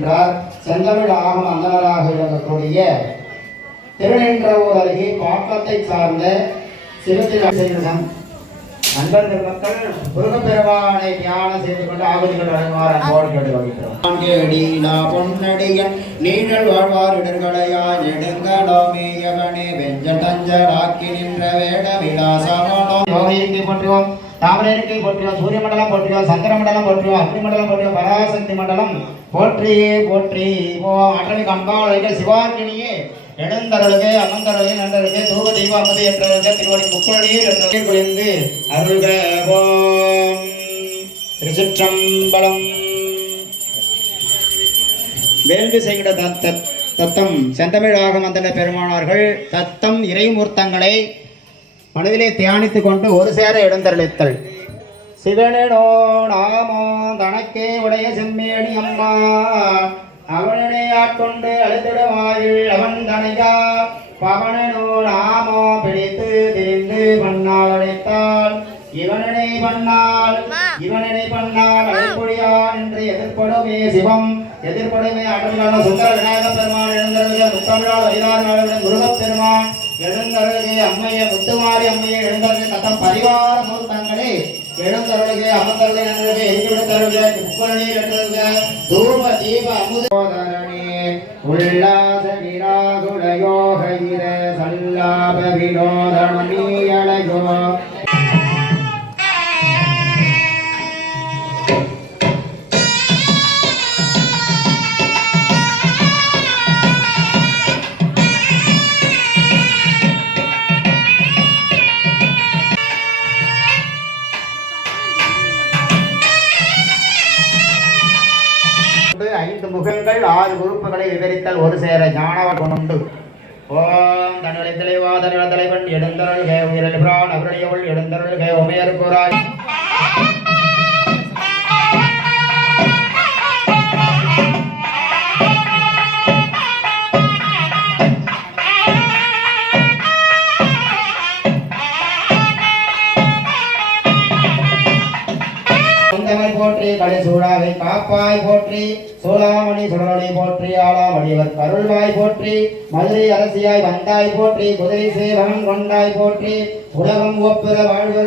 என்றார். செந்தமிழ் ஆகம அந்தனராக விளங்கக்கூடிய திருநின்றவூர் அருகே பாக்கத்தை சார்ந்த சிவத்திரம் நண்பர்கள் மக்கள் முருகப்பெருமானை தியானம் செய்து கொண்டு ஆகுதிகள் வழங்குவார் அன்போடு கேட்டு வருகிறோம். பொன்னடிகள் நீழல் வாழ்வார் இடர்களையாய் நெடுங்கடோமேயவனே வெஞ்ச தஞ்சடாக்கி நின்ற வேட விலாசமானோ யோகியை போற்றுவோம், தாமரைக்கை போற்றுவோம், சூரிய மண்டலம் போற்றுவோம், சந்திர மண்டலம் போற்றுவோம், அக்னி மண்டலம் போற்றுவோம், பராசக்தி மண்டலம் போற்றியே போற்றி ஆற்றலை கண்பாளர்கள் சிவார்க்கினியே எழுந்தருளுகே அமர்ந்தருளே நன்றருகே தூப தெய்வ அமது என்றவர்கள் திருவடி முக்குழலியில் என்றவர்கள் குளிர்ந்து அருள்கிறோம். திருச்சிற்றம்பலம். வேள்வி செய்கிற தத்தம் செந்தமிழாக வந்தன பெருமானார்கள் தத்தம் இறைமூர்த்தங்களை மனதிலே தியானித்துக் கொண்டு ஒரு சேர எழுந்தருளித்தல். சிவனோ நாமோ தனக்கே உடைய செம்மேனி அம்மா அவனே ஆட்கொண்டு அழுத்திடுவாயில் அவன் தனையா பவனோ நாமோ பிடித்து திரிந்து பண்ணால் அழைத்தால் இவனனை பண்ணால் அழைப்பொழியான் என்று எதிர்ப்படுமே சிவம் எதிர்ப்படுமே அடல்கான சுந்தர விநாயக பெருமான் எழுந்தருகே முத்தமிழால் வைராஜாளர்கள் முருகப்பெருமான் எழுந்தருகே அம்மையை முத்துமாரி அம்மையை எழுந்தருகே தத்தம் பரிவார மூர்த்தங்களே எழுந்தருகே அமர்ந்தருகே நன்றருகே எரிவிடுத்தருகே முக்குழலில் என்றருகே தூப தீப அமுதோதரணே உல்லாச விராகுல யோக இர சல்லாப வினோதனம் நீயலையோ ஐந்து முகங்கள் ஆறு உறுப்புகளை விவரித்தல் ஒரு சேர ஞானவன் உண்டு. ஓம் தன்னுடைய தலைவா தன்னுடைய தலைவன் எழுந்தருள்கே உயிரிழான் அவருடையவள் எழுந்தருள்கே உமையர் கூறாய் போற்றி கலை சூடாவை காப்பாய் போற்றி சோழாமணி சுடரொளி போற்றி ஆளாமணிவர் கருள்வாய் போற்றி மதுரை அரசியாய் வந்தாய் போற்றி குதிரை சேவகம் கொண்டாய் போற்றி உலகம் ஒப்புற வாழ்வு